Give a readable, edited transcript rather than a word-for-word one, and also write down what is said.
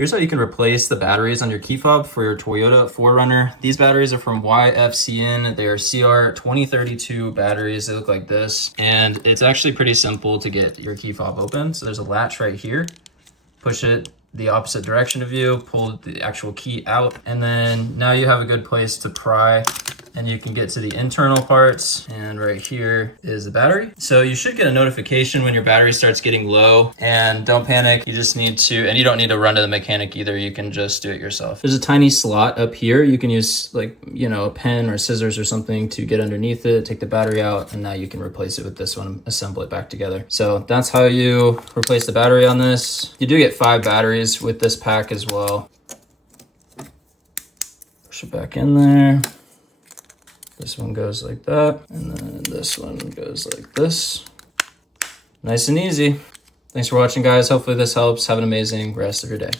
Here's how you can replace the batteries on your key fob for your Toyota 4Runner. These batteries are from YFCN. They are CR 2032 batteries. They look like this. And it's actually pretty simple to get your key fob open. So there's a latch right here. Push it the opposite direction of you, pull the actual key out, and then now you have a good place to pry, and you can get to the internal parts. And right here is the battery. So you should get a notification when your battery starts getting low, and don't panic. You just need to, and you don't need to run to the mechanic either. You can just do it yourself. There's a tiny slot up here. You can use like, you know, a pen or scissors or something to get underneath it, take the battery out, and now you can replace it with this one, assemble it back together. So that's how you replace the battery on this. You do get 5 batteries with this pack as well. Push it back in there. This one goes like that, and then this one goes like this. Nice and easy. Thanks for watching, guys. Hopefully this helps. Have an amazing rest of your day.